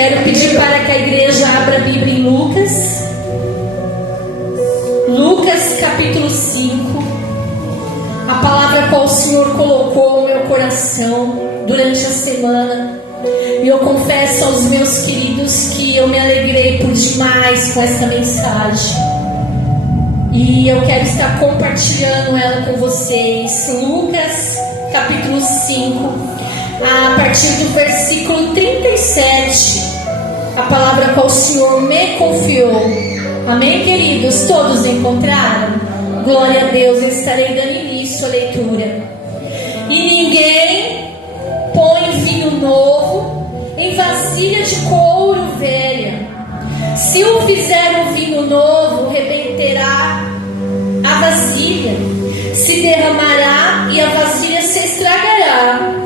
Quero pedir para que a igreja abra a Bíblia em Lucas. Lucas capítulo 5. A palavra qual o Senhor colocou no meu coração durante a semana. E eu confesso aos meus queridos que eu me alegrei por demais com essa mensagem. E eu quero estar compartilhando ela com vocês. Lucas capítulo 5. A partir do versículo 37, a palavra qual o Senhor me confiou. Amém, queridos? Todos encontraram? Glória a Deus, eu estarei dando início à leitura. E ninguém põe vinho novo em vasilha de couro velha. Se o fizer o vinho novo, rebentará a vasilha, se derramará e a vasilha se estragará.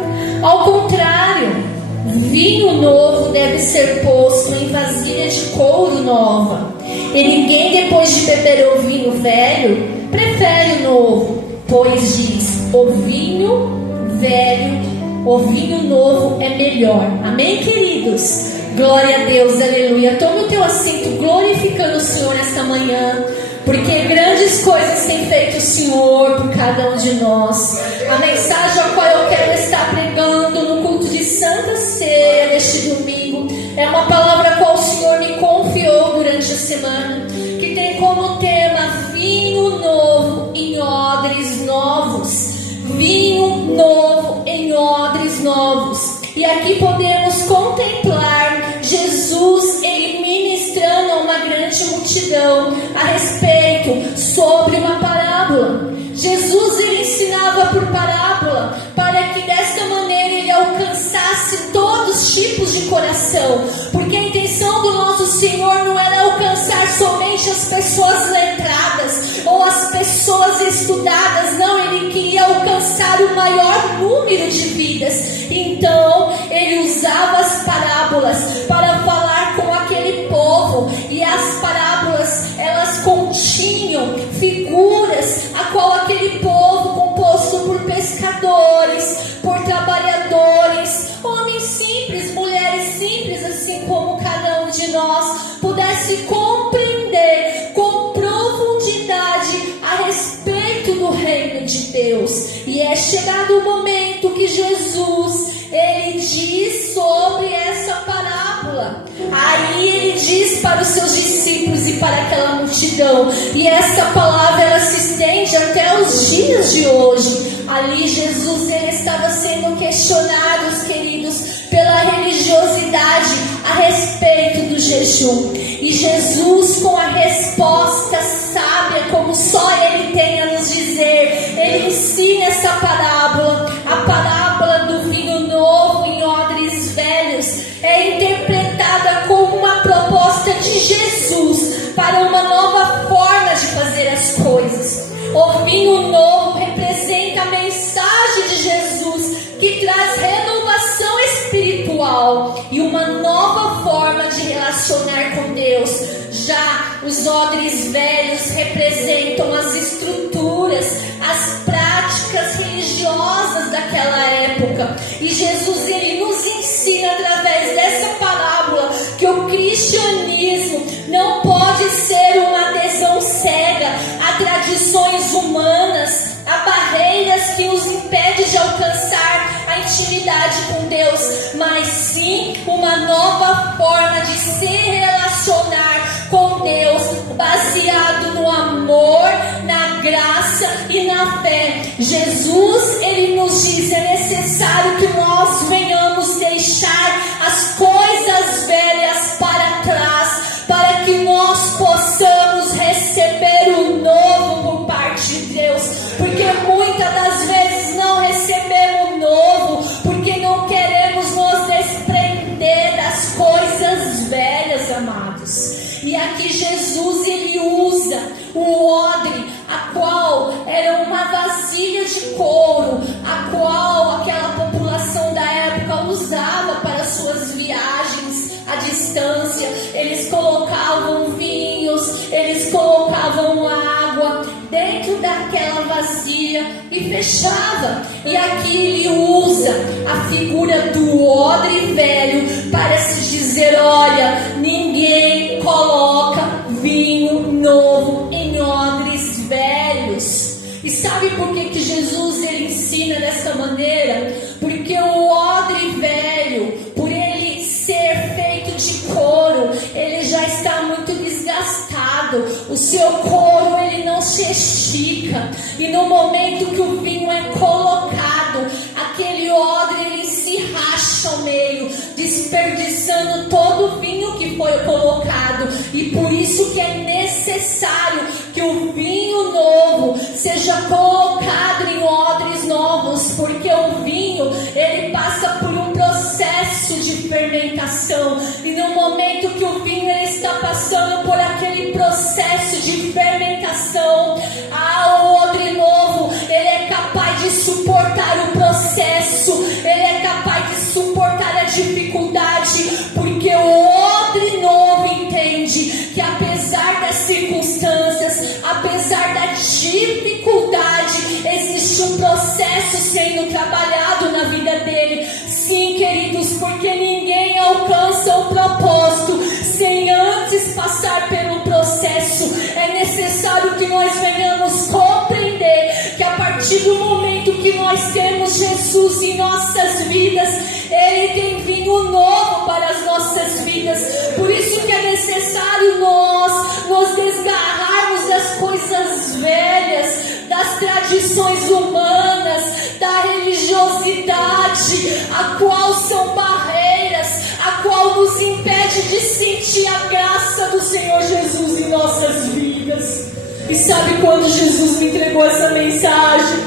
Ao contrário, vinho novo deve ser posto em vasilha de couro nova. E ninguém, depois de beber o vinho velho, prefere o novo, pois diz: o vinho velho, o vinho novo é melhor. Amém, queridos? Glória a Deus, aleluia. Tome o teu assento glorificando o Senhor nesta manhã, porque grandes coisas tem feito o Senhor por cada um de nós. A mensagem a qual eu quero estar pregando no culto de Santa Ceia deste domingo é uma palavra a qual o Senhor me confiou durante a semana, que tem como tema vinho novo em odres novos. Vinho novo em odres novos. E aqui podemos contemplar Jesus, ele ministrando a uma grande multidão a respeito sobre uma parábola. Jesus, ele ensinava por parábola, para que desta maneira ele alcançasse todos os tipos de coração, porque a intenção do nosso Senhor não era alcançar somente as pessoas letradas ou as pessoas estudadas, não, ele queria alcançar o maior número de vidas. Então ele usava as parábolas para falar com aquele povo, e as parábolas, elas continham figuras a qual aquele povo, composto por pescadores, por trabalhadores, homens simples, mulheres simples, assim como cada um de nós, pudesse compreender com profundidade a respeito do reino de Deus. E é chegado o momento que Jesus, ele diz sobre essa parábola. Aí ele diz para os seus discípulos e para aquela multidão, e essa palavra ela se estende até os dias de hoje. Ali Jesus, ele estava sendo questionado, queridos, pela religiosidade a respeito do jejum. E Jesus, com a resposta sábia, como só ele tem a nos dizer, ele ensina essa parábola, a parábola do vinho novo em odres velhos. É interpretada como uma proposta de Jesus para uma nova forma de fazer as coisas. O vinho novo representa a mensagem de Jesus, que traz renovação espiritual e uma nova forma de relacionar com Deus. Já os odres velhos representam as estruturas, as práticas religiosas daquela época. E Jesus, ele nos ensina através dessa parábola que o cristianismo não pode ser uma adesão cega a tradições humanas, a barreiras que nos impedem de alcançar a intimidade com Deus, mas sim uma nova forma de se relacionar com Deus, baseado no amor, na graça e na fé. Jesus, ele nos diz: é necessário que nós venhamos deixar as coisas velhas para trás, para que nós possamos receber o novo por parte de Deus, porque muitas das vezes não recebemos o novo, porque não queremos nos desprender das coisas velhas, amados. E aqui Jesus, ele usa o odre, a qual era uma vasilha de couro, a qual aquela população da época usava para suas viagens à distância. Eles colocavam vinhos, eles colocavam água dentro daquela vasilha e fechava. E aqui ele usa a figura do odre velho para se dizer: olha, ninguém coloca vinho novo em odres velhos. E sabe por que Jesus ele ensina dessa maneira? Porque o odre velho, por ele ser feito de couro, ele já está muito desgastado. O seu couro ele não se estica. E no momento que o vinho é colocado, aquele odre ele se racha ao meio, desperdiçando todo o vinho que foi colocado. E por isso que é necessário que o vinho novo seja colocado em odres novos, porque o vinho ele passa por um processo de fermentação. E no momento que o vinho ele está passando por aquele processo de fermentação, o odre novo ele é capaz de suportar o processo, ele é capaz de suportar a dificuldade, porque o odre novo entende que apesar das circunstâncias, apesar da dificuldade, existe um processo sendo trabalhado na vida dele. Sim, queridos, porque ninguém alcança o propósito sem antes passar pelo processo. É necessário que nós venhamos compreender que a partir do momento que nós temos Jesus em nossas vidas, ele tem vinho novo para as nossas vidas. Por isso que é necessário nós nos desgarrarmos das coisas velhas, das tradições humanas, da religiosidade, a qual são barreiras, a qual nos impede de sentir a graça do Senhor Jesus em nossas vidas. E sabe quando Jesus me entregou essa mensagem?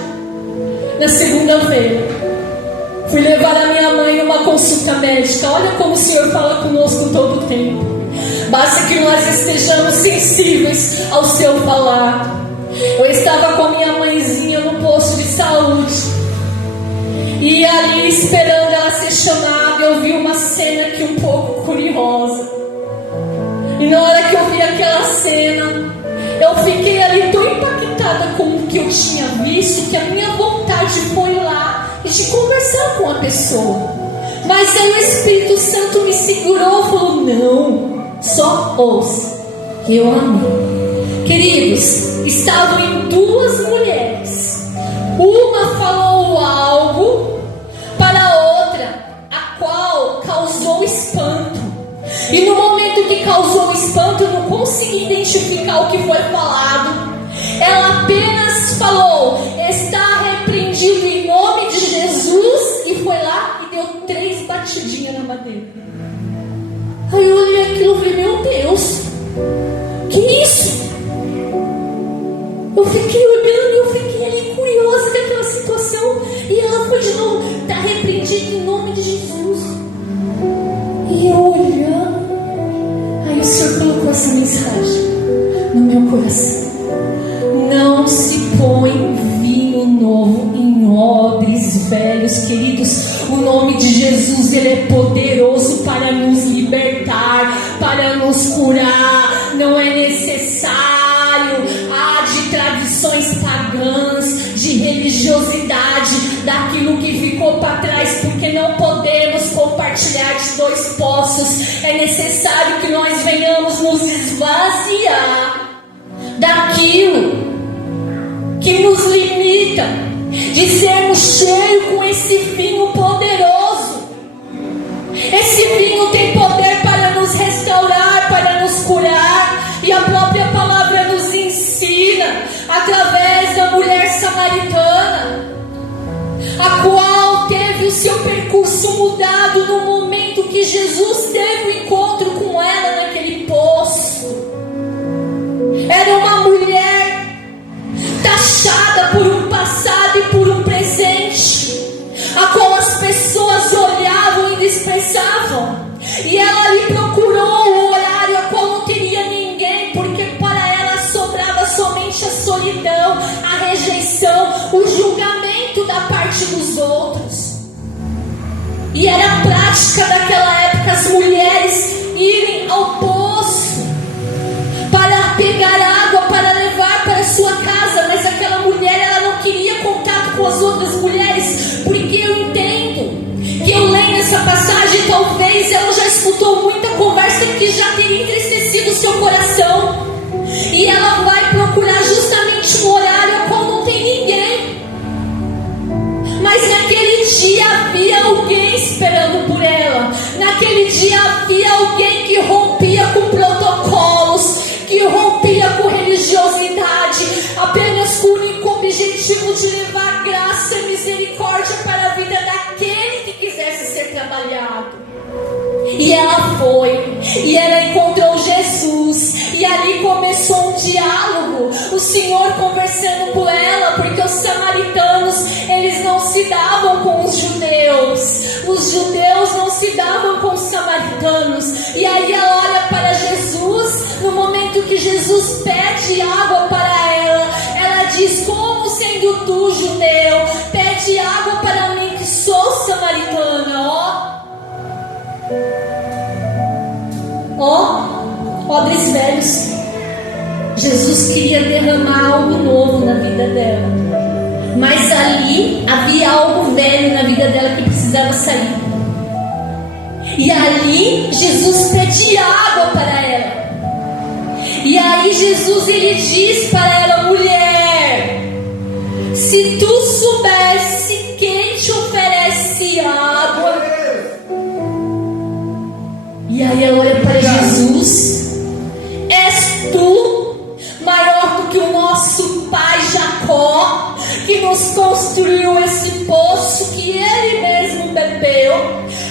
Na segunda-feira. Fui levar a minha mãe numa consulta médica. Olha como o Senhor fala conosco todo o tempo. Basta que nós estejamos sensíveis ao seu falar. Eu estava com a minha mãezinha no posto de saúde, e ali esperando ela ser chamada, eu vi uma cena aqui um pouco curiosa. E na hora que eu vi aquela cena, eu fiquei ali tão impactada com o que eu tinha visto, que a minha vontade foi lá e de conversar com a pessoa. Mas aí o Espírito Santo me segurou e falou: não, só ouça, que eu amei. Queridos, estavam em duas mulheres. Uma falou algo para a outra, a qual causou espanto. E no momento que causou espanto, eu não consegui identificar o que foi falado. Ela apenas falou: está repreendido em nome de Jesus. E foi lá e deu 3 batidinhas na madeira. Aí eu olhei aquilo e falei: meu Deus, que isso? Eu fiquei olhando e eu fiquei ali curiosa daquela situação. E ela foi de novo: está repreendido em nome de Jesus. E eu olhando, aí o Senhor colocou essa mensagem no meu coração: não se põe vinho novo em odres velhos. Queridos, o nome de Jesus ele é poderoso para nos libertar, para nos curar. Não é necessário de tradições pagãs, de religiosidade, daquilo que ficou para trás, porque não podemos compartilhar de 2 poços. É necessário que nós venhamos nos esvaziar daquilo que nos limita, de sermos cheios com esse vinho poderoso. Esse vinho tem poder para nos restaurar, para nos curar. E a própria palavra nos ensina, através da mulher samaritana, a qual teve o seu percurso mudado no momento que Jesus teve o encontro com ela naquele poço. Era uma mulher taxada por um passado e por um presente, a qual as pessoas olhavam e desprezavam. E ela ali procurou o horário a qual não teria ninguém, porque para ela sobrava somente a solidão, a rejeição, o julgamento da parte dos outros. E era prática daquela época as mulheres irem ao poço para pegar água, para levar para sua casa havia alguém esperando por ela. Naquele dia havia alguém que rompia com protocolos, que rompia com religiosidade, apenas com o único objetivo de levar graça e misericórdia para a vida daquele que quisesse ser trabalhado. E ela foi, e ela encontrou Jesus, e ali começou um diálogo, o Senhor conversando com ela, porque os samaritanos, eles não se davam com os judeus não se davam com os samaritanos. E aí ela olha para Jesus, no momento que Jesus pede água para ela, ela diz: como sendo tu judeu, pede água para mim que sou samaritana. Odres velhos. Jesus queria derramar algo novo na vida dela, mas ali havia algo velho na vida dela que precisava sair. E ali Jesus pede água para ela. E aí Jesus, ele diz para ela: mulher, se tu soubesse quem te oferece água. E aí ela olha para Jesus: és tu maior do que o nosso pai Jacó, que nos construiu esse poço que ele mesmo bebeu.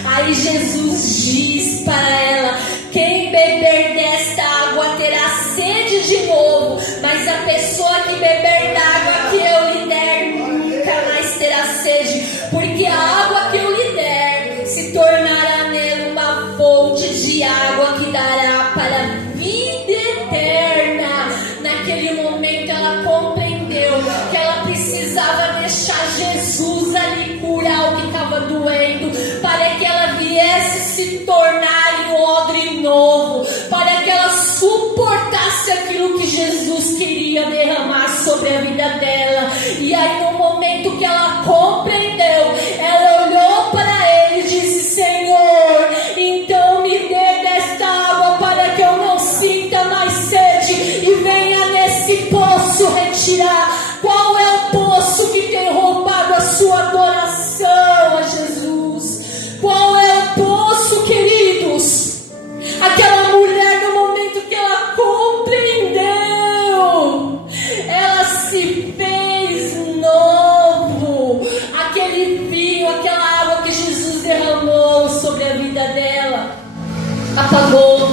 Aí Jesus diz para ela: quem beber desta água terá sede de novo, mas a pessoa que beber da água que eu lhe der nunca mais terá sede, porque a água que eu lhe der se tornará nele uma fonte de água que dará para a vida eterna. Naquele momento ela compreendeu que ela precisava deixar Jesus ali curar o que estava doendo, para que ela viesse se tornar um odre novo, para que ela suportasse aquilo que Jesus queria derramar sobre a vida dela. E aí, no momento que ela compreendeu, ela olhou para ele e disse: Senhor, então me dê desta água para que eu não sinta mais sede e venha nesse poço retirar. Qual é o poço que tem roubado a sua adoração a Jesus? Qual é o poço, queridos? Aquela mulher, no momento que ela compreendeu, ela se fez novo. Aquele vinho, aquela água que Jesus derramou sobre a vida dela, apagou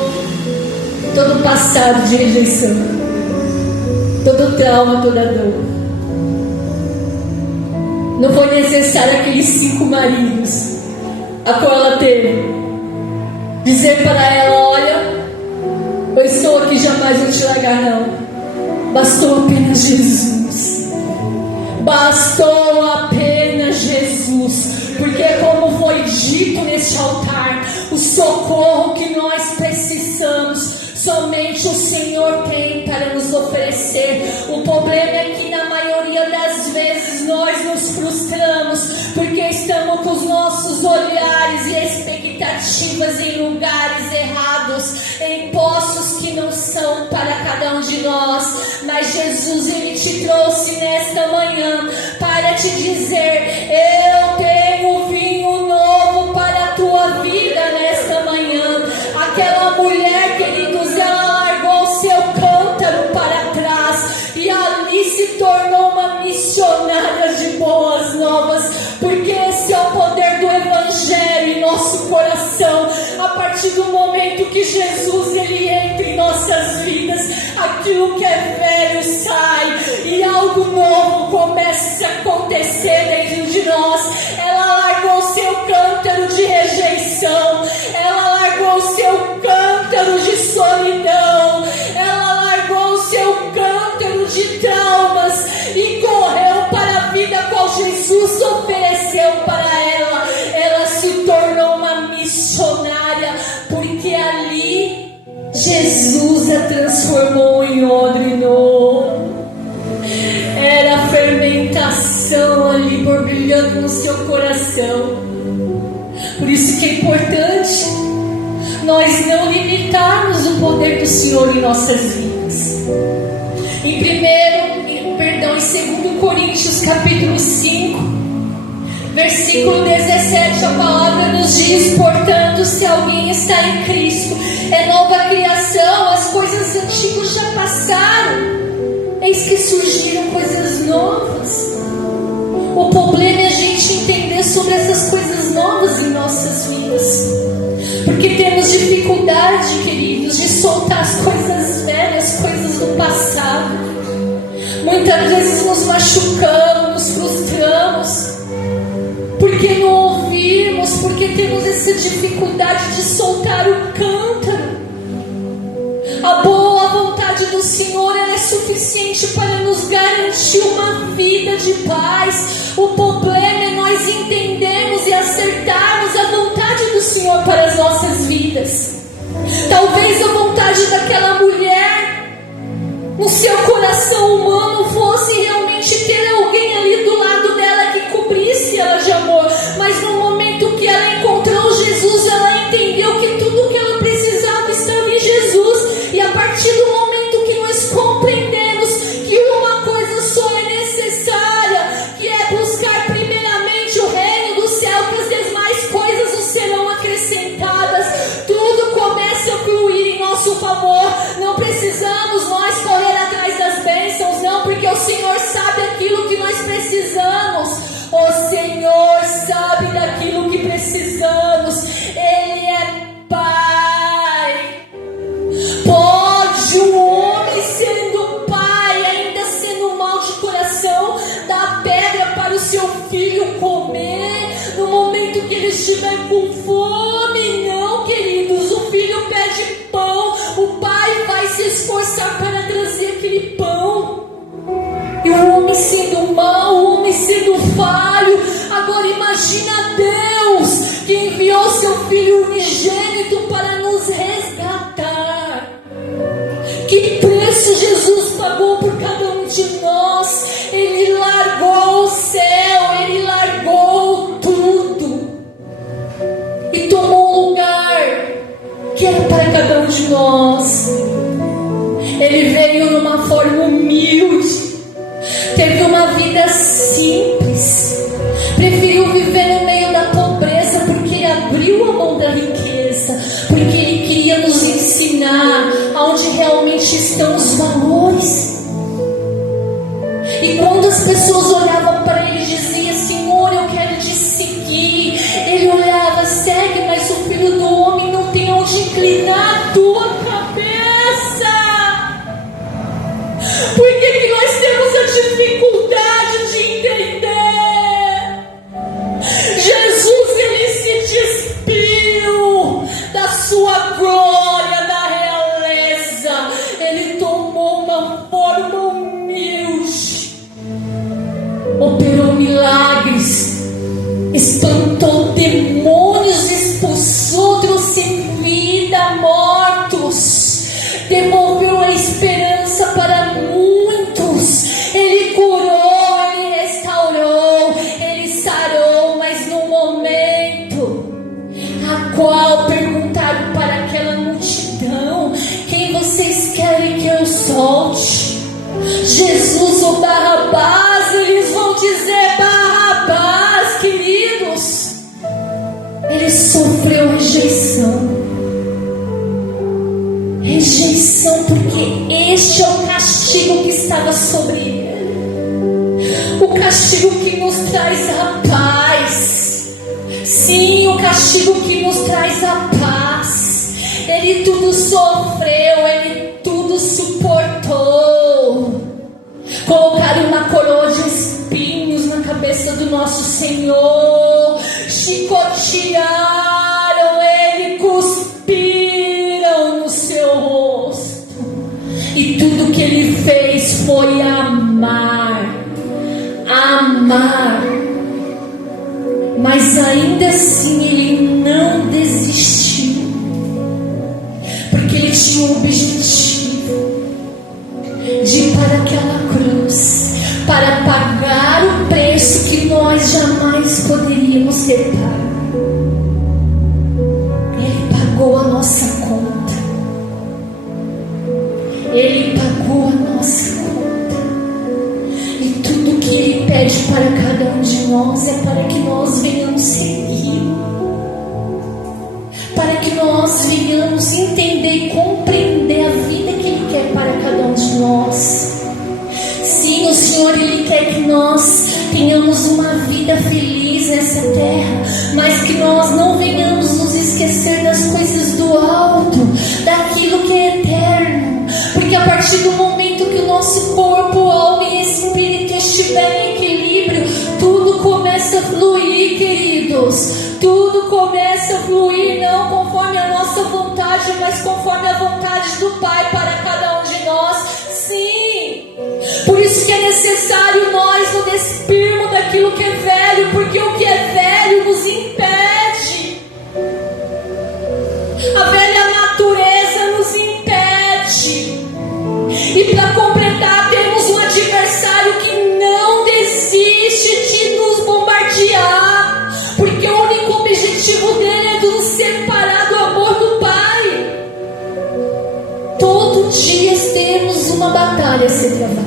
todo o passado de rejeição, todo o trauma, toda a dor. Não foi necessário aqueles 5 maridos a qual ela teve dizer para ela: olha, eu estou aqui, jamais vou te largar, não. Bastou apenas Jesus. Bastou apenas Jesus. Porque, como foi dito neste altar, o socorro que nós precisamos, somente o Senhor tem para nos oferecer. O problema é que na maioria das vezes nós nos frustramos, porque estamos com os nossos olhares e expectativas em lugares errados, em poços que não são para cada um de nós. Mas Jesus, ele te trouxe nesta manhã para te dizer: eu tenho vinho novo para a tua vida nesta manhã. Aquela mulher, queridos, ela largou o seu cântaro para trás e ali se tornou uma missionária de boas novas, porque esse é o poder do Evangelho em nosso coração. A partir do momento que Jesus, ele entra em nossas vidas, aquilo que é velho sai e algo novo começa a acontecer dentro de nós. Ela largou o seu cântaro de rejeição, ela largou o seu cântaro de solidão, ela largou o seu cântaro de traumas e correu para a vida qual Jesus ofereceu para ela. Ela se tornou uma missionária, porque ali Jesus a transformou em odre novo. Era a fermentação ali borbulhando no seu coração. Por isso que é importante nós não limitarmos o poder do Senhor em nossas vidas. Em 2 Coríntios capítulo 5, Versículo 17, a palavra nos diz: portanto, se alguém está em Cristo, é nova criação, as coisas antigas já passaram, eis que surgiram coisas novas. O problema é a gente entender sobre essas coisas novas em nossas vidas, porque temos dificuldade, queridos, de soltar as coisas velhas, coisas do passado. Muitas vezes nos machucamos, nos frustramos, porque não ouvimos, porque temos essa dificuldade de soltar o cântaro. A boa vontade do Senhor, ela é suficiente para nos garantir uma vida de paz. O problema é nós entendermos e acertarmos a vontade do Senhor para as nossas vidas. Talvez a vontade daquela mulher no seu coração humano fosse realmente ter alguém ali do lado dela que cobrisse ela de amor, mas no momento que ela encontrou Jesus, ela entendeu que tudo que ela precisava estava em Jesus. E a partir do momento que nós compreendemos que uma coisa só é necessária, que é buscar primeiramente o reino do céu, que as demais coisas nos serão acrescentadas, tudo começa a fluir em nosso favor. Não precisamos nós correr atrás das bênçãos, não, porque o Senhor sabe aquilo que nós precisamos. O Senhor sabe daquilo que precisamos. Ele é Pai. Pode um homem, sendo pai, ainda sendo mal de coração, dar pedra para o seu filho comer no momento que ele estiver com fome? Não, queridos, o filho pede pão, o pai vai se esforçar para trazer aquele pão. E o homem sendo mau, o homem sendo falho. Agora imagina Deus, que enviou seu Filho unigênito para nos resgatar. Que preço Jesus pagou por cada um de nós. Ele largou o céu, Ele largou tudo e tomou um lugar que era para cada um de nós. Ele veio numa forma humilde, teve uma vida simples, preferiu viver no meio da pobreza, porque abriu a mão da riqueza, porque Ele queria nos ensinar aonde realmente estão os valores. E quando as pessoas olhavam para Ele e diziam: Senhor, eu quero te seguir, Ele olhava: segue, mas o Filho do Homem não tem onde inclinar a tua cabeça. Por que nós temos a dificuldade de entender? Jesus, Ele se despiu da sua glória, da realeza. Ele tomou uma forma humilde, operou milagres, espantou demônios, expulsou, trouxe vida, mortos, devolveu a esperança para muitos. Ele curou, Ele restaurou, Ele sarou. Mas no momento a qual perguntaram para aquela multidão: quem vocês querem que eu solte? Jesus ou Barrabás? Eles vão dizer Barrabás, queridos. Ele sofreu rejeição, porque este é o castigo que estava sobre ele, o castigo que nos traz a paz. Sim, o castigo que nos traz a paz. Ele tudo sofreu, Ele tudo suportou. Colocaram uma coroa de espinhos na cabeça do nosso Senhor, chicotearam Ele, cuspiram no seu rosto, e tudo que Ele fez foi amar. Mas ainda assim Ele não desistiu, porque Ele tinha um objetivo de ir para aquela cruz, para pagar o preço que nós jamais poderíamos ter pago. Ele pagou a nossa conta, Ele pagou a nossa conta. E tudo que Ele pede para cada um de nós é para que nós queridos, tudo começa a fluir não conforme a nossa vontade, mas conforme a vontade do Pai para cada um de nós. Sim, por isso que é necessário nós nos despirmos daquilo que é velho, porque o que é velho nos impede. A velha natureza nos impede. E para completar, temos um adversário que não desiste de nos bombardear, porque o único objetivo dele é nos separar do amor do Pai. Todo dia temos uma batalha a ser travada,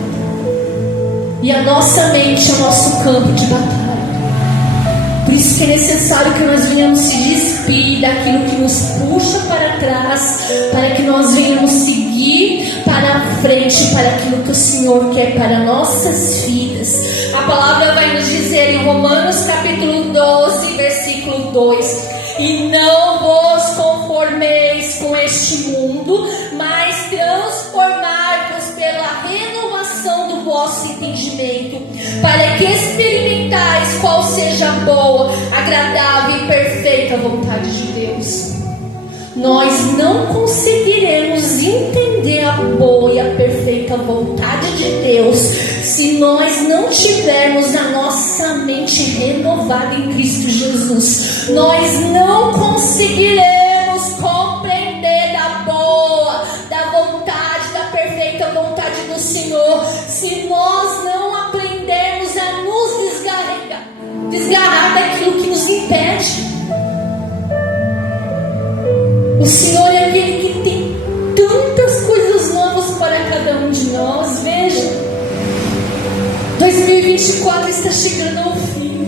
e a nossa mente é o nosso campo de batalha. Por isso que é necessário que nós venhamos se despir daquilo que nos puxa para trás, para que nós venhamos seguir para a frente, para aquilo que o Senhor quer para nossas vidas. A palavra vai nos dizer em Romanos capítulo 12, versículo 2: e não vos conformeis com este mundo, mas transformai-vos pela renovação do vosso entendimento, para que experimentais qual seja a boa, agradável e perfeita vontade de Deus. Nós não conseguiremos entender a boa e a perfeita vontade de Deus se nós não tivermos a nossa mente renovada em Cristo Jesus. Nós não conseguiremos compreender da boa, da vontade, da perfeita vontade do Senhor se nós não aprendermos a nos desgarrar daquilo que nos impede. O Senhor é aquele que tem tantas coisas novas para cada um de nós. Veja, 2024 está chegando ao fim.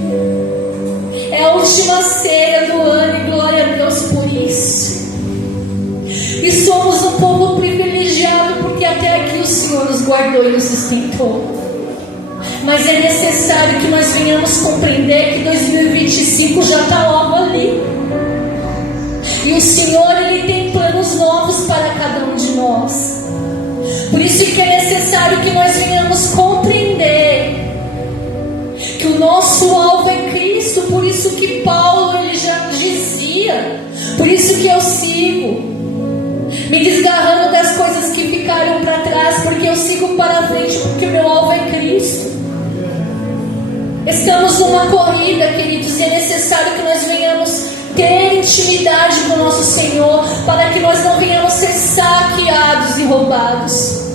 É a última ceia do ano e glória a Deus por isso. E somos um povo privilegiado porque até aqui o Senhor nos guardou e nos sustentou. Mas é necessário que nós venhamos compreender que 2025 já está logo ali. E o Senhor, Ele tem planos novos para cada um de nós. Por isso que é necessário que nós venhamos compreender que o nosso alvo é Cristo. Por isso que Paulo, ele já dizia, por isso que eu sigo, me desgarrando das coisas que ficaram para trás, porque eu sigo para frente, porque o meu alvo é Cristo. Estamos numa corrida, queridos, e é necessário que nós venhamos ter intimidade com o nosso Senhor, para que nós não venhamos ser saqueados e roubados.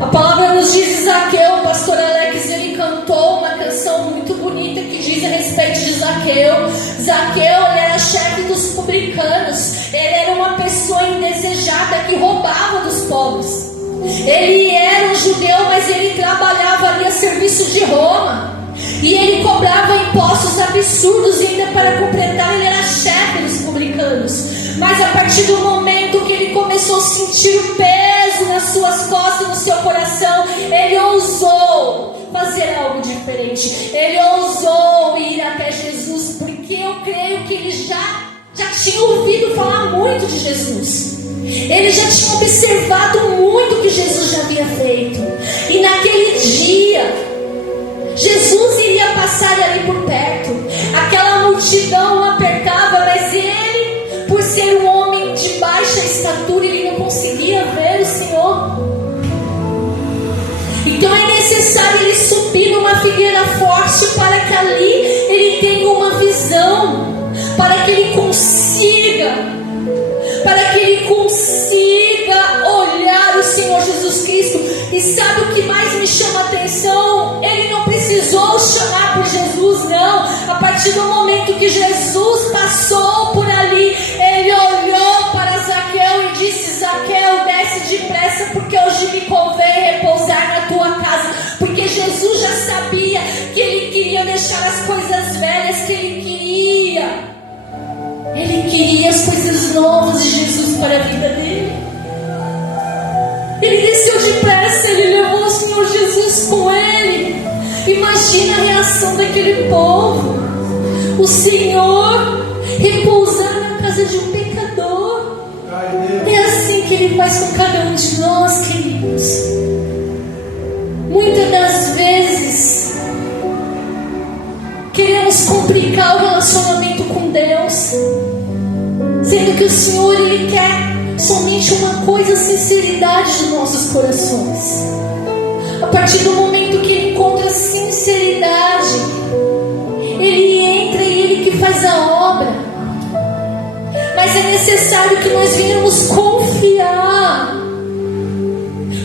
A palavra nos diz, Zaqueu, o pastor Alex, ele cantou uma canção muito bonita que diz a respeito de Zaqueu. Zaqueu, ele era chefe dos publicanos, ele era uma pessoa indesejada que roubava dos pobres. Ele era um judeu, mas ele trabalhava ali a serviço de Roma. E ele cobrava impostos absurdos, e ainda para completar ele era chefe dos publicanos. Mas a partir do momento que ele começou a sentir o peso nas suas costas, no seu coração, ele ousou fazer algo diferente. Ele ousou ir até Jesus, porque eu creio que ele já tinha ouvido falar muito de Jesus. Ele já tinha observado muito o que Jesus já havia feito. E naquele dia Jesus iria passar ali por perto. Aquela multidão o apertava, mas ele, por ser um homem de baixa estatura, ele não conseguia ver o Senhor. Então é necessário ele subir numa figueira forte, para que ali ele tenha uma visão, para que ele consiga olhar o Senhor Jesus Cristo. E sabe o que mais me chama a atenção? Ele não precisou chamar por Jesus, não. A partir do momento que Jesus passou por ali, ele olhou para Zaqueu e disse: Zaqueu, desce depressa, porque hoje me convém repousar na tua casa. Porque Jesus já sabia que ele queria deixar as coisas velhas, que ele queria as coisas novas de Jesus para a vida dele. Ele desceu depressa, ele levou o Senhor Jesus com ele. Imagina a reação daquele povo. O Senhor repousar na casa de um pecador. É assim que Ele faz com cada um de nós, queridos. Muitas das vezes queremos complicar o relacionamento com Deus, sendo que o Senhor, Ele quer somente uma coisa: a sinceridade de nossos corações. A partir do momento que Ele encontra sinceridade, Ele entra e Ele que faz a obra. Mas é necessário que nós venhamos confiar,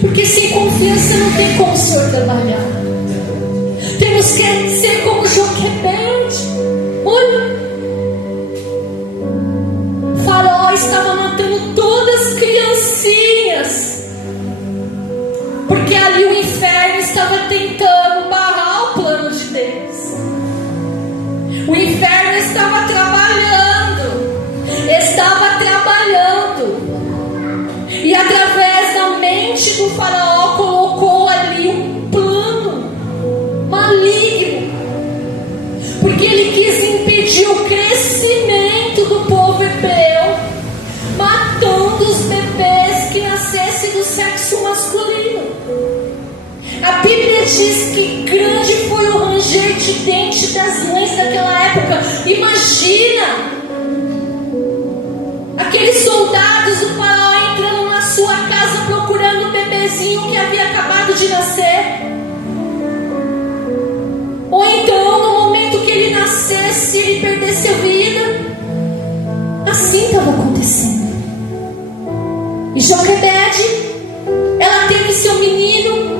porque sem confiança não tem como o Senhor trabalhar. Temos que ser como Joquebede. Olha, Faraó estava matando todas as criancinhas, porque ali o inferno estava tentando barrar o plano de Deus. O inferno estava trabalhando, e através da mente do Faraó colocou ali um plano maligno, porque ele quis impedir o crescimento do povo hebreu, matando os bebês que nascessem do sexo masculino. A Bíblia diz que grande foi o ranger de dente das mães daquela época. Imagina aqueles soldados do Faraó entrando na sua casa procurando o bebezinho que havia acabado de nascer. Ou então, no momento que ele nascesse, ele perdesse a vida. Assim estava acontecendo. E Joquebede, ela teve seu menino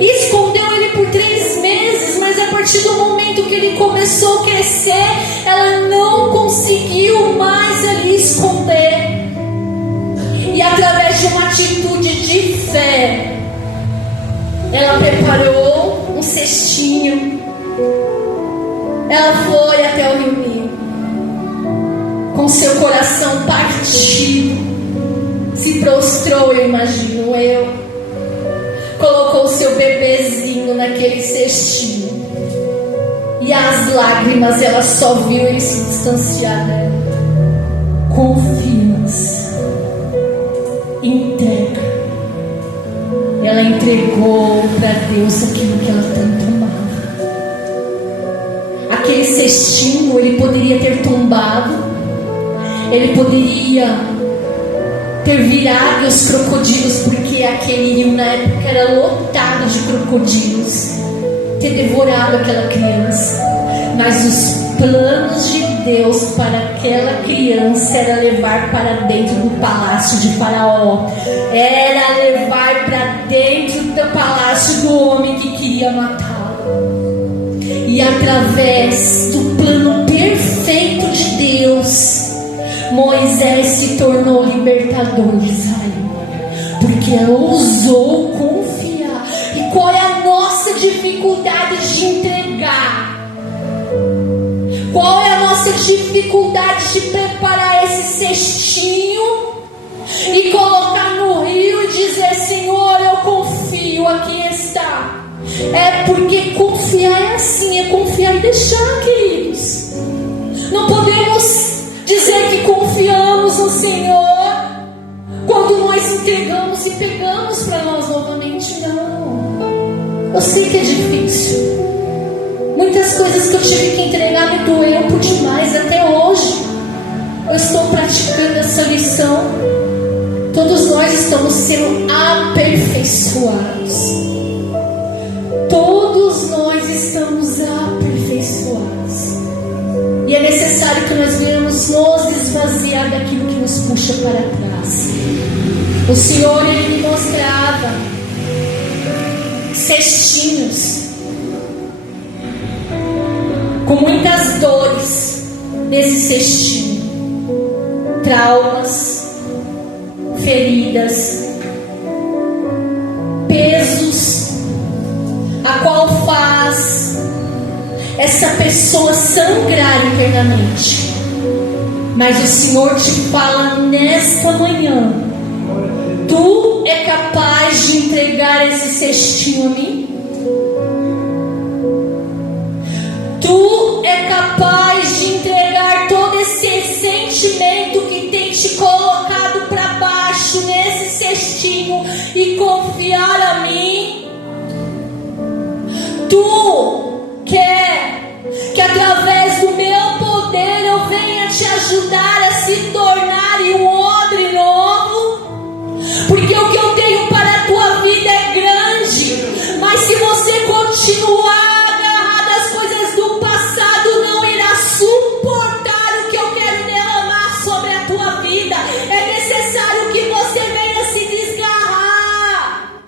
e escondeu ele por 3 meses, mas a partir do momento que ele começou a crescer, ela não conseguiu mais ali esconder. E através de uma atitude de fé, ela preparou um cestinho. Ela foi até o Rio Nilo, com seu coração partido, se prostrou, eu imagino colocou seu bebezinho naquele cestinho, e as lágrimas, ela só viu ele se distanciar dela. Confiança, entrega. Ela entregou para Deus aquilo que ela tanto amava. Aquele cestinho, ele poderia ter tombado, ele poderia ter virado os crocodilos, porque aquele rio na época era lotado de crocodilos, ter devorado aquela criança. Mas os planos de Deus para aquela criança era levar para dentro do palácio de Faraó, era levar para dentro do palácio do homem que queria matá-lo. E através do plano perfeito de Deus, Moisés se tornou libertador de Israel, porque ela ousou confiar. E qual é a nossa dificuldade de entregar? Qual é a nossa dificuldade de preparar esse cestinho e colocar no rio e dizer: Senhor, eu confio, aqui está. É porque confiar é assim, é confiar e deixar, queridos. Não podemos dizer que confiamos no Senhor quando nós entregamos e pegamos para nós novamente. Não. Eu sei que é difícil. Muitas coisas que eu tive que entregar me doeu por demais. Até hoje eu estou praticando essa lição. Todos nós estamos sendo aperfeiçoados. Todos nós estamos aperfeiçoados. E é necessário que nós venhamos nos esvaziar daquilo que nos puxa para trás. O Senhor, Ele me mostrava cestinhos com muitas dores nesse cestinho, traumas, feridas, pesos, a qual faz essa pessoa sangrar internamente. Mas o Senhor te fala nesta manhã: tu é capaz de entregar esse cestinho a mim? Tu é capaz de entregar todo esse sentimento que tem te colocado para baixo nesse cestinho e confiar a mim? Tu quer que através poder eu venha te ajudar a se tornar um odre novo, porque o que eu tenho para a tua vida é grande. Mas se você continuar agarrado às coisas do passado, não irá suportar o que eu quero derramar sobre a tua vida. É necessário que você venha se desgarrar,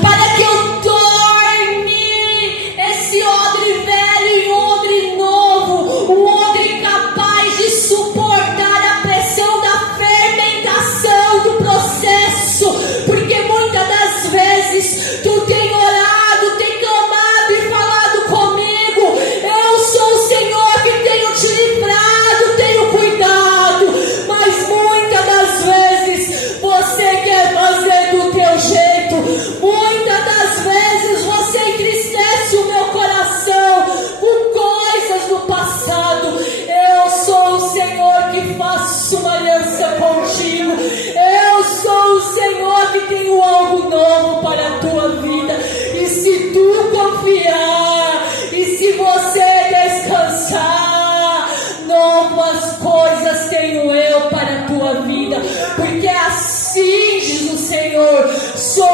para que eu torne esse odre velho em odre novo, um odre capaz de suportar a pressão da fermentação do processo. Porque muitas das vezes tu tem orado, tem clamado e falado comigo: eu sou o Senhor que tenho te livrado, tenho cuidado. Mas muitas das vezes você quer fazer do teu jeito. Muitas das vezes você entristece o meu coração com coisas do passado. Eu sou o Senhor que faço uma aliança contigo. Eu sou o Senhor que tenho algo novo para a tua vida. E se tu confiar, e se você descansar, novas coisas tenho eu para a tua vida. Porque assim diz o Senhor: sou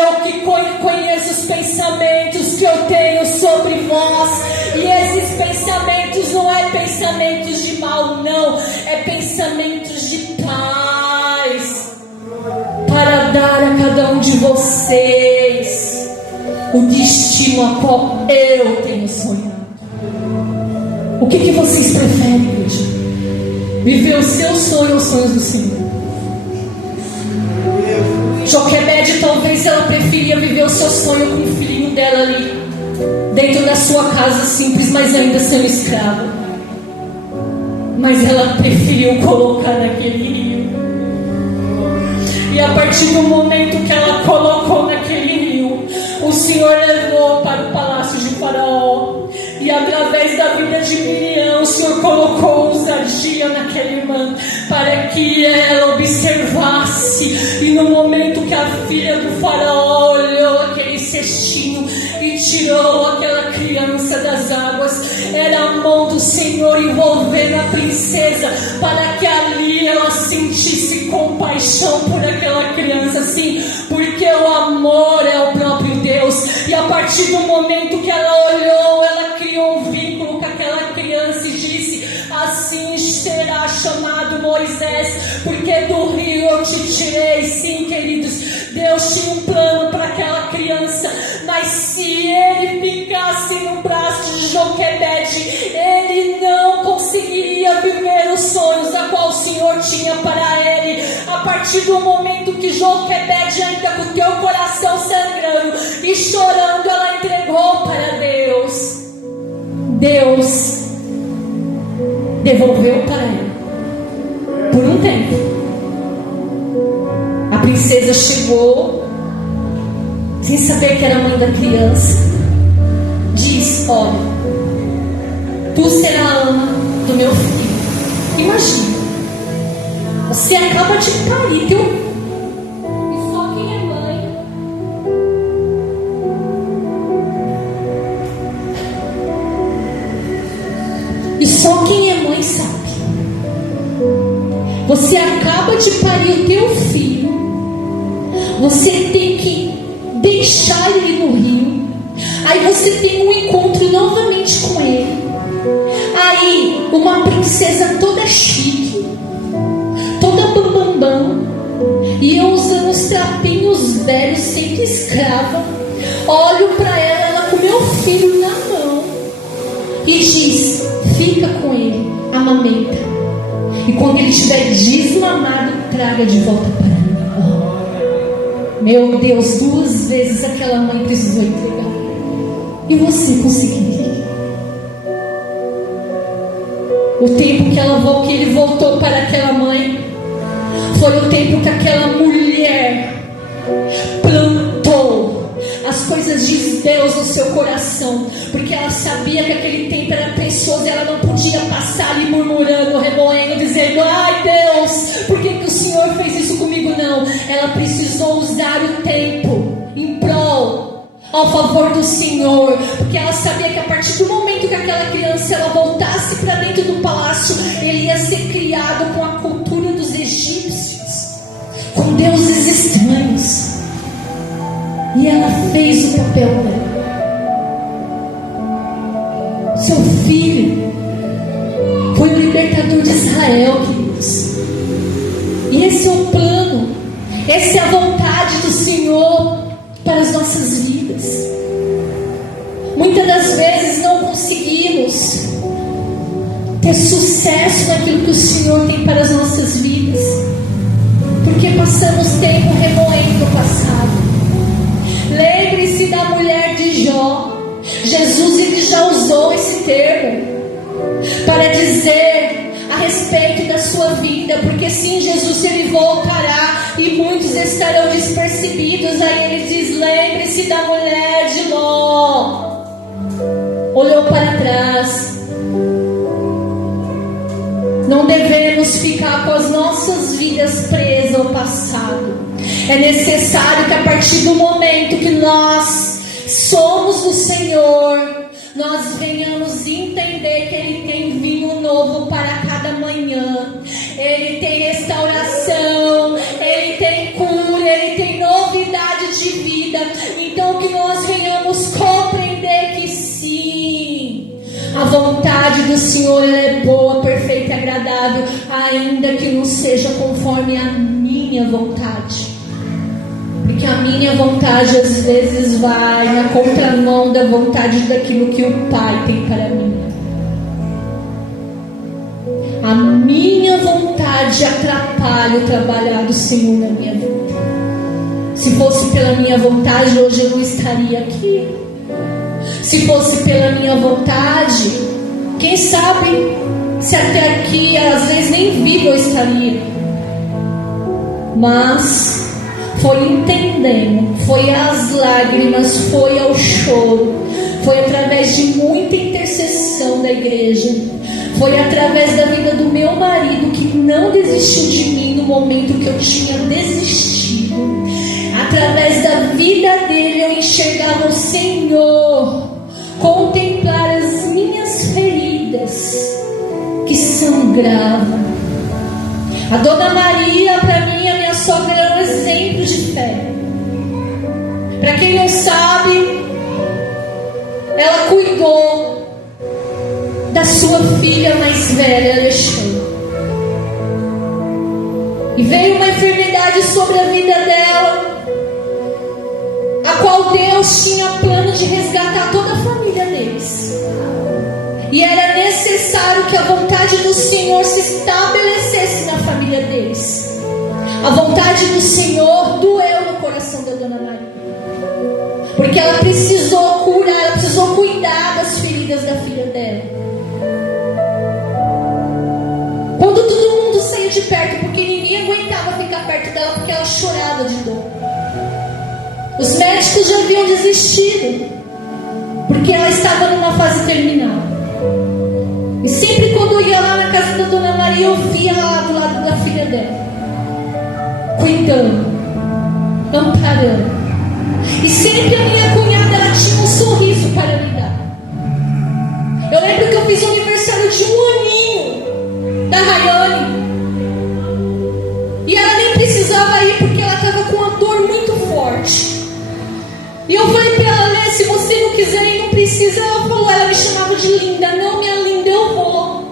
eu que conheço os pensamentos que eu tenho sobre vós. E esses pensamentos não é pensamentos de mal, não, é pensamentos de paz, para dar a cada um de vocês o destino a qual eu tenho sonhado. O que vocês preferem hoje? Viver o seu sonho ou os sonhos do Senhor? Joquebede, talvez ela preferia viver o seu sonho com o filhinho dela ali, dentro da sua casa simples, mas ainda sendo escrava. Mas ela preferiu colocar naquele rio. E a partir do momento que ela colocou naquele rio, o Senhor levou para o palácio de Faraó. E através da vida de Miriam, o Senhor colocou ousadia naquela irmã, para que ela observasse. E no momento que a filha do Faraó olhou aquele cestinho e tirou aquela criança das águas, era a mão do Senhor envolvendo a princesa, para que ali ela sentisse compaixão por aquela criança, assim, porque o amor é o próprio Deus. E a partir do momento que ela olhou, ela criou um vínculo com aquela criança e disse: assim será chamado Moisés, porque do rio eu te tirei. Sim, queridos, Deus tinha um plano para aquela criança, mas se ele ficasse no braço de Joquebede, ele não conseguiria viver os sonhos a qual o Senhor tinha para ele. A partir do momento que Joquebede, ainda com o teu coração sangrando e chorando, ela entregou para Deus, Deus devolveu para ela por um tempo. A princesa chegou, sem saber que era a mãe da criança, diz: olha, tu será a ama do meu filho. Imagina, você acaba de parir teu, e só quem é mãe sabe. Você acaba de parir o teu filho, você tem que deixar ele no rio, aí você tem um encontro novamente com ele. Aí uma princesa toda chique, toda bambambam, e eu usando os trapinhos velhos, sempre escrava, olho para ela com meu filho na mão e diz: fica com ele, amamenta, e quando ele estiver desmamado, traga de volta para mim. Oh, meu Deus, 2 vezes aquela mãe precisou entregar. E você conseguiria? O tempo que ele voltou para aquela mãe foi o tempo que aquela mulher plantou as coisas de Deus no seu coração, porque ela sabia que aquele tempo era precioso e ela não podia passar ali murmurando, remoendo, dizendo: ai Deus, por que o Senhor fez isso comigo? Não, ela precisou usar o tempo em prol ao favor do Senhor, porque ela sabia que a partir do momento que aquela criança ela voltasse para dentro do palácio, ele ia ser criado com a cultura dos egípcios, com deuses estranhos. E ela fez o papel dela. Seu filho foi o libertador de Israel, queridos. E esse é o plano, essa é a vontade do Senhor para as nossas vidas. Muitas das vezes não conseguimos ter sucesso naquilo que o Senhor tem para as nossas vidas, porque passamos tempo remoendo o passado. Lembre-se da mulher de Jó. Jesus ele já usou esse termo para dizer a respeito da sua vida, porque sim, Jesus ele voltará e muitos estarão despercebidos. Aí ele diz: lembre-se da mulher de Ló. Olhou para trás. Não devemos ficar com as nossas vidas presas ao passado. É necessário que a partir do momento que nós somos do Senhor, nós venhamos entender que Ele tem vinho novo para cada manhã. Ele tem restauração, Ele tem cura, Ele tem novidade de vida. Então que nós venhamos compreender que sim, a vontade do Senhor é boa, perfeita e agradável, ainda que não seja conforme a minha vontade. Porque a minha vontade às vezes vai na contramão da vontade daquilo que o Pai tem para mim. A minha vontade atrapalha o trabalhar do Senhor na minha vida. Se fosse pela minha vontade, hoje eu não estaria aqui. Se fosse pela minha vontade, quem sabe se até aqui às vezes nem vivo eu estaria. Mas foi entendendo, foi às lágrimas, foi ao choro, foi através de muita intercessão da igreja, foi através da vida do meu marido que não desistiu de mim no momento que eu tinha desistido. Através da vida dele eu enxergava o Senhor, contemplar as minhas feridas que sangravam. A Dona Maria, para mim, a minha sogra, é um exemplo de fé. Para quem não sabe, ela cuidou da sua filha mais velha, Alexandre. E veio uma enfermidade sobre a vida dela, a qual Deus tinha plano de resgatar toda a família deles. E era necessário que a vontade do Senhor se estabelecesse na família deles. A vontade do Senhor doeu no coração da Dona Maria, porque ela precisou curar, ela precisou cuidar das feridas da filha dela. Quando todo mundo saía de perto, porque ninguém aguentava ficar perto dela, porque ela chorava de dor. Os médicos já haviam desistido, porque ela estava numa fase terminal. E sempre quando eu ia lá na casa da Dona Maria, eu via lá do lado da filha dela, cuidando, amparando. E sempre a minha cunhada, ela tinha um sorriso para me dar. Eu lembro que eu fiz o aniversário de 1 aninho da Rayane, e ela nem precisava ir porque ela estava com uma dor muito forte. E eu falei para ela: né, se você não quiser e não precisa. Ela falou, ela me chamava de linda. Não, minha linda, eu vou,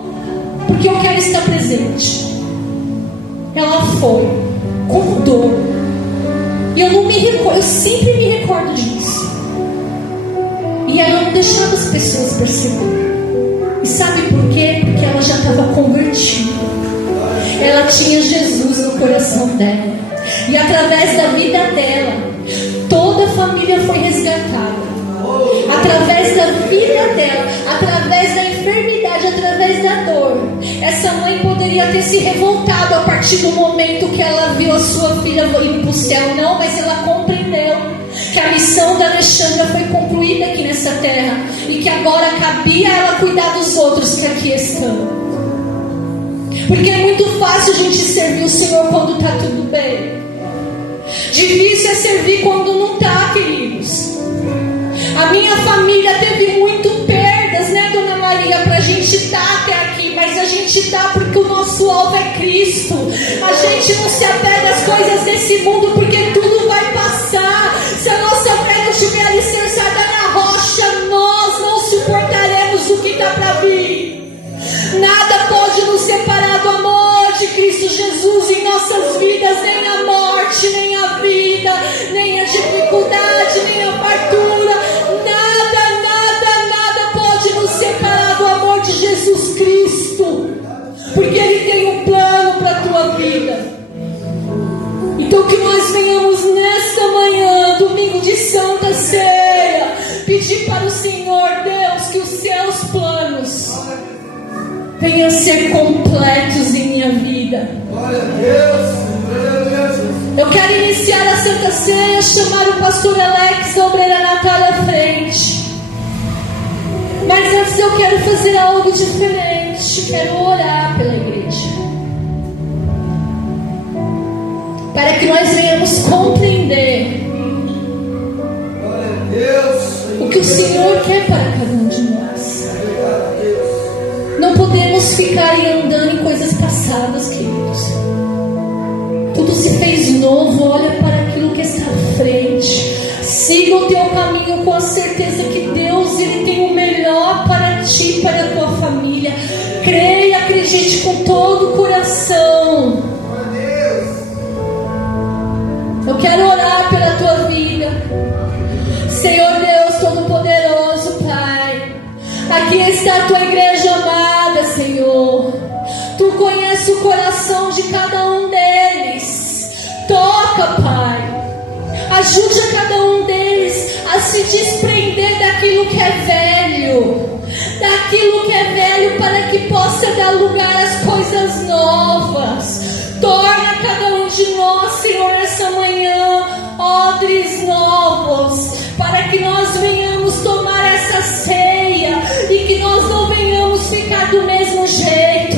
porque eu quero estar presente. Ela foi com dor. E eu não me recordo, eu sempre me recordo disso. E ela não deixava as pessoas perceberem. E sabe por quê? Porque ela já estava convertida. Ela tinha Jesus no coração dela. E através da vida dela, toda a família foi resgatada. Através da vida dela, através da enfermidade, através da dor. Essa mãe poderia ter se revoltado a partir do momento que ela viu a sua filha indo para o céu. Não, mas ela compreendeu que a missão da Alexandra foi concluída aqui nessa terra, e que agora cabia a ela cuidar dos outros que aqui estão. Porque é muito fácil a gente servir o Senhor quando está tudo bem. Difícil é servir quando não está, queridos. A minha família teve muito perdas, né, Dona Maria, para a gente estar até aqui, mas a gente dá porque o nosso alvo é Cristo. A gente não se apega às coisas desse mundo, porque tudo vai passar. Se a nossa fé não estiver alicerçada na rocha, nós não suportaremos o que está para vir. Nada pode nos separar do amor de Cristo Jesus em nossas vidas, nem a morte, nem a vida, nem a dificuldade, nem a fartura. Nada pode nos separar do amor de Jesus Cristo, porque Ele tem um plano para a tua vida. Então que nós venhamos nesta manhã, domingo de Santa Ceia, pedir para o Senhor Deus que os seus planos venham a ser completos em minha vida. Glória a Deus. Eu quero iniciar a Santa Ceia, chamar o pastor Alex, a obreira Natália à frente. Mas antes eu quero fazer algo diferente. Quero orar pela igreja, para que nós venhamos compreender o que o Senhor quer para cada um de nós. Não podemos ficar andando em coisas passadas, queridos. Tudo se fez novo. Olha para aquilo que está à frente. Siga o teu caminho com a certeza que Deus, Ele tem o melhor para ti, para a tua família. Creia, acredite com todo o coração. Eu quero orar pela tua vida, Senhor Deus Todo-Poderoso, Pai. Aqui está a tua igreja amada, Senhor. Tu conheces o coração de cada um deles. Toca, Pai. Ajude a cada um deles a se desprender daquilo que é velho. Daquilo que é velho, para que possa dar lugar às coisas novas. Torna cada um de nós, Senhor, essa manhã, odres novos, para que nós venhamos tomar essa ceia e que nós não venhamos ficar do mesmo jeito,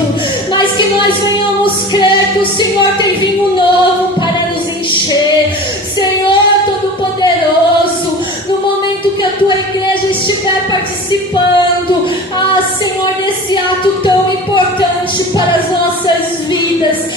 mas que nós venhamos crer que o Senhor tem vinho novo para nos encher. Senhor Todo-Poderoso, no momento que a tua igreja estiver participando, Senhor, nesse ato tão importante para as nossas vidas,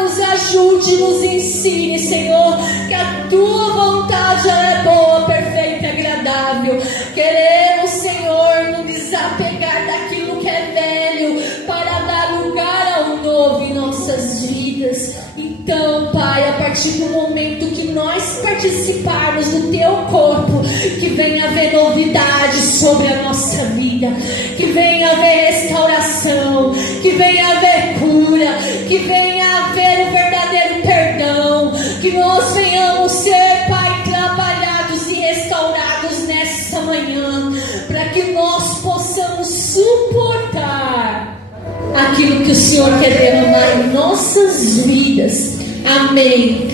nos ajude, nos ensine, Senhor, que a tua vontade é boa, perfeita e agradável. Queremos, Senhor, nos desapegar daquilo que é velho, para dar lugar ao novo em nossas vidas. Então, Pai, a partir do momento que nós participarmos do teu corpo, que venha haver novidades sobre a nossa vida, que venha haver restauração, que venha haver cura, que venha haver o verdadeiro perdão, que nós venhamos ser, Pai, trabalhados e restaurados nessa manhã, para que nós possamos suportar aquilo que o Senhor quer derramar em nossas vidas. Amém.